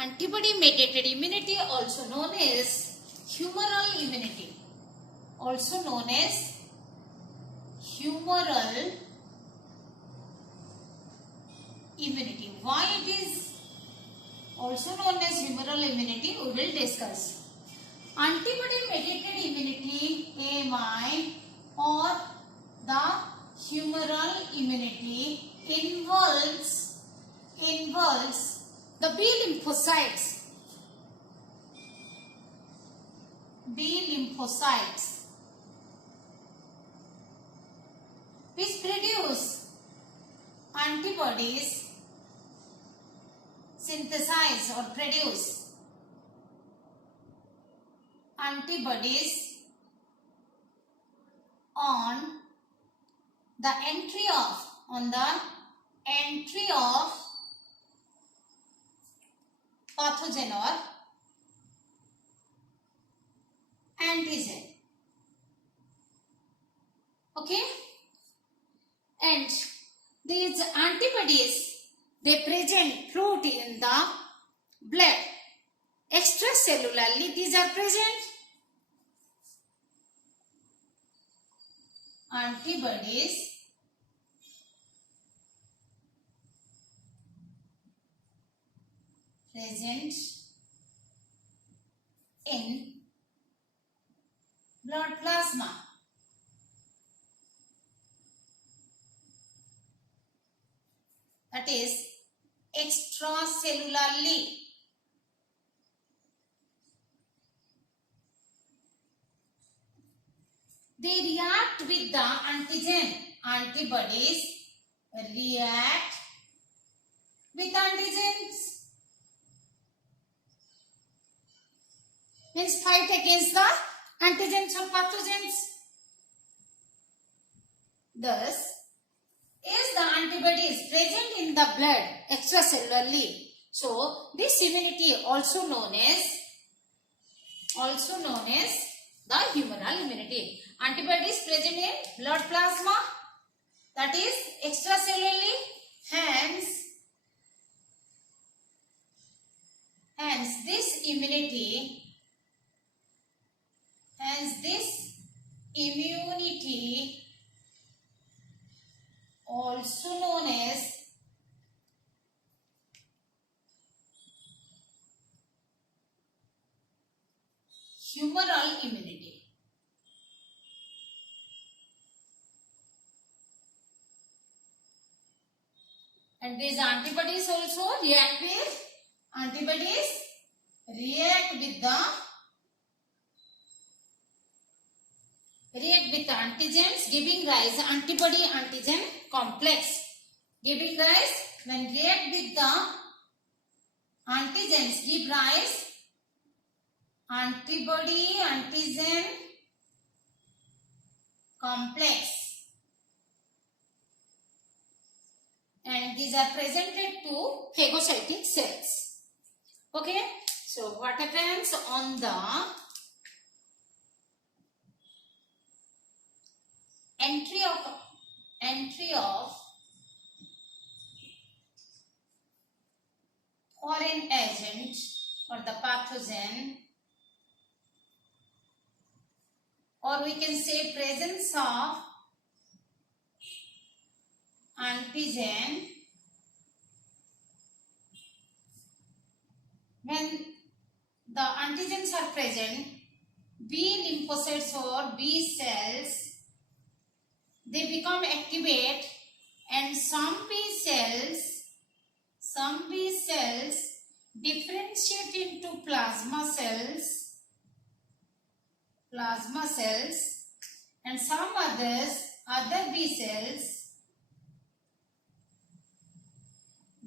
Antibody mediated immunity, also known as humoral immunity, also known as humoral immunity. Why it is also known as humoral immunity, we will discuss. Antibody mediated immunity, AMI, or the humoral immunity involves the B lymphocytes. Which produce antibodies, synthesize or produce antibodies on the entry of pathogen or antigen. Okay, and these antibodies, they present protein in the blood. Extracellularly these are present. Antibodies present in blood plasma. That is extracellularly. They react with the antigen. Antibodies react with antigens. Means fight against the antigens or pathogens. Thus, is the antibody is present in the blood extracellularly. So, this immunity also known as the humoral immunity. Antibodies present in blood plasma, that is extracellularly, hence this immunity also known as humoral immunity. And these antibodies also react with the antigens, giving rise antibody antigen complex. Giving rise, when react with the antigens, give rise antibody antigen complex. And these are presented to phagocytic cells. Okay, so what happens on the entry of foreign agent or the pathogen, or we can say presence of antigen, when the antigens are present, B lymphocytes or B cells, they become activate, and some B cells differentiate into plasma cells, and some other B cells,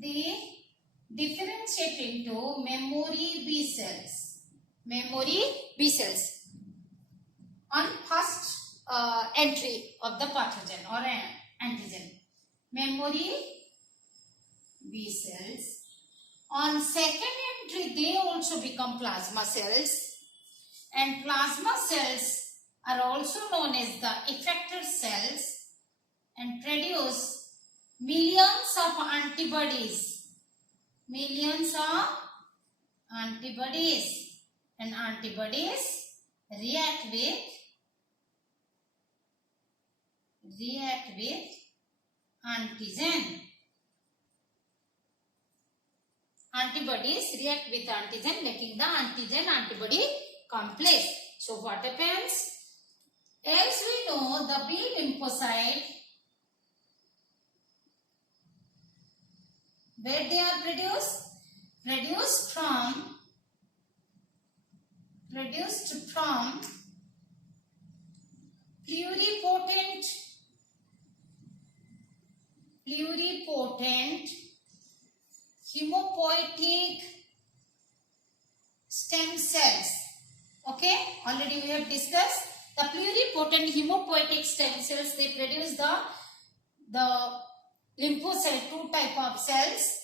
they differentiate into memory B cells on first entry of the pathogen or antigen. Memory B cells. On second entry, they also become plasma cells, and plasma cells are also known as the effector cells and produce millions of antibodies. Millions of antibodies, and antibodies react with antigen. Antibodies react with antigen, making the antigen antibody complex. So what happens? As we know, the B lymphocyte, where they are produced? Produced from pluripotent hemopoietic stem cells. Okay, already we have discussed the pluripotent hemopoietic stem cells. They produce the lymphocyte, two type of cells.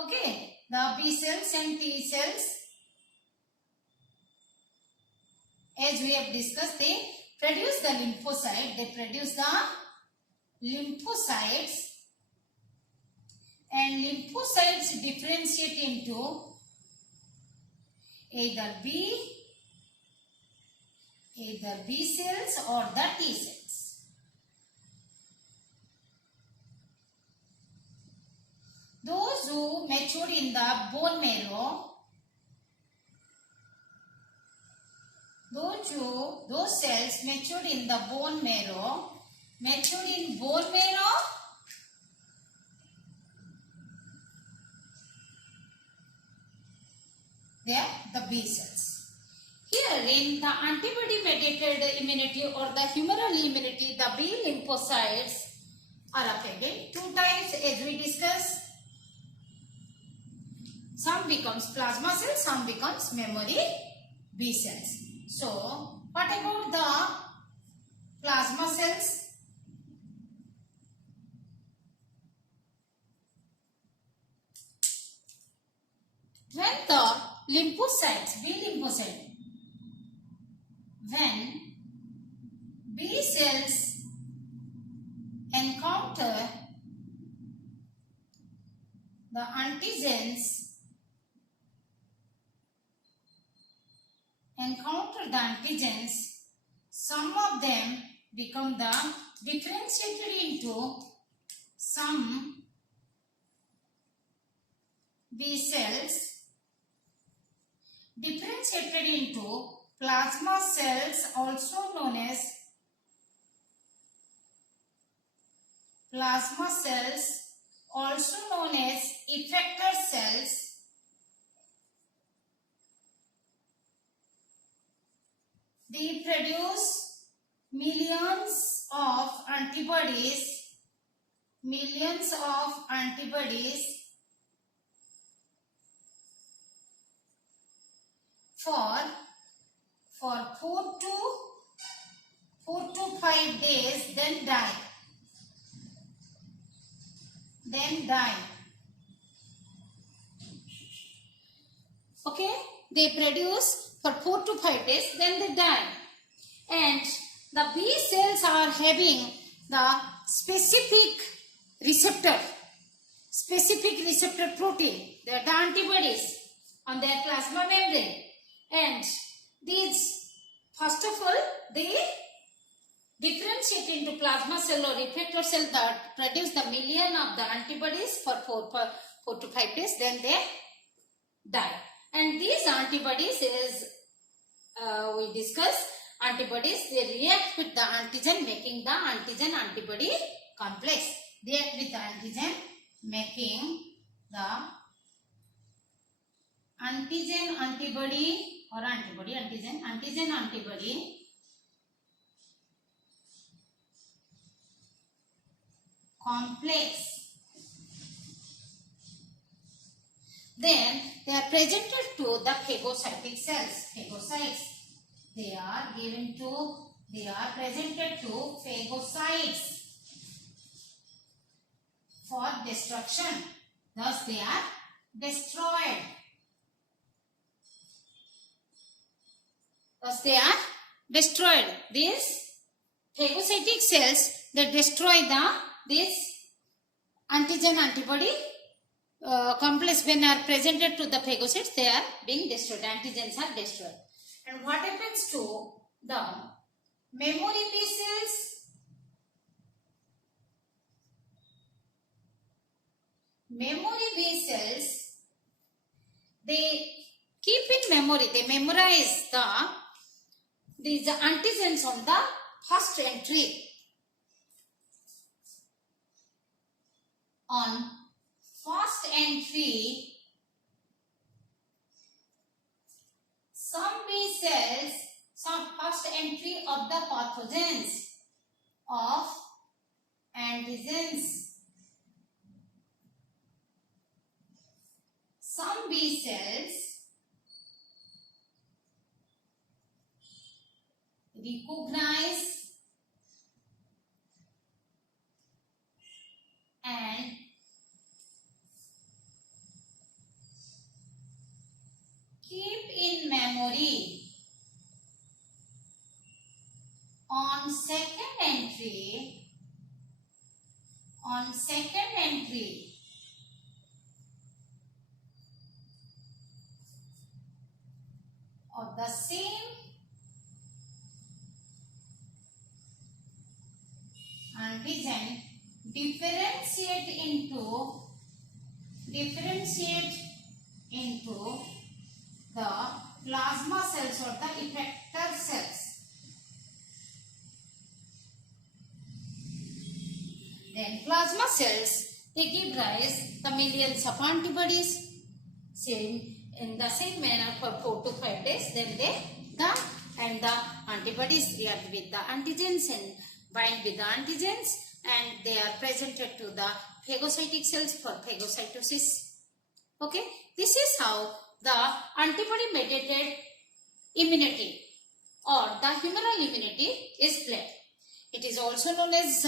Okay, the B cells and T cells. As we have discussed, they produce the lymphocyte. They produce the lymphocytes, and lymphocytes differentiate into either B cells or the T cells. Those who mature in the bone marrow, those cells matured in the bone marrow, they are the B cells. Here in the antibody mediated immunity or the humoral immunity, the B lymphocytes are affected. Two types as we discussed. Some becomes plasma cells, some becomes memory B cells. So, what about the plasma cells? When the lymphocytes, when B cells encounter the antigens, some of them become differentiated into some B cells, differentiated into plasma cells, also known as effector cells. They produce millions of antibodies for 4 to 5 days, then die. Okay, they produce for 4 to 5 days, then they die. And the B cells are having the specific receptor protein. They are the antibodies on their plasma membrane. And these, first of all, they differentiate into plasma cell or effector cell that produce the million of the antibodies for 4 to 5 days, then they die. And these antibodies is, we discussed, antibodies, they react with the antigen, making the antigen antibody complex. React with the antigen, making the antigen antibody or antigen antibody complex. Then they are presented to the phagocytic cells. Phagocytes. They are presented to phagocytes for destruction. Thus they are destroyed. These phagocytic cells, they destroy this antigen antibody complex when are presented to the phagocytes, they are being destroyed. Antigens are destroyed. And what happens to the memory B cells? Memory B cells, they keep in memory, they memorize these antigens on the first entry. On first entry, some B cells, some first entry of the pathogens of antigens. Some B cells recognize and keep in memory on second entry of the same antigen, differentiate into the plasma cells or the effector cells. Then plasma cells, they give rise the millions of antibodies. Same in the same manner for 4 to 5 days. Then the antibodies react with the antigens and bind with the antigens, and they are presented to the phagocytic cells for phagocytosis. Okay, this is how the antibody mediated immunity or the humoral immunity is played. It is also known as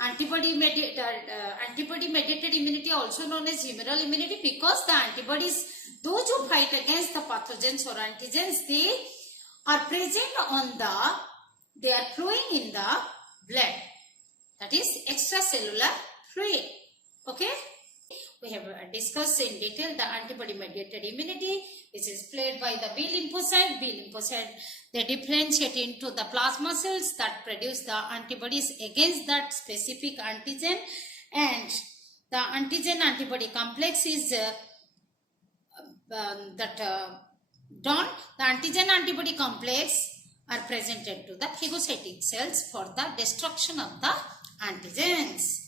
antibody mediated immunity, also known as humoral immunity, because the antibodies, those who fight against the pathogens or antigens, they are present they are flowing in the blood. That is extracellular fluid. Okay. We have discussed in detail the antibody mediated immunity, which is played by the B lymphocyte. B lymphocyte, they differentiate into the plasma cells that produce the antibodies against that specific antigen, and the antigen antibody complex is done. The antigen antibody complex are presented to the phagocytic cells for the destruction of the antigens.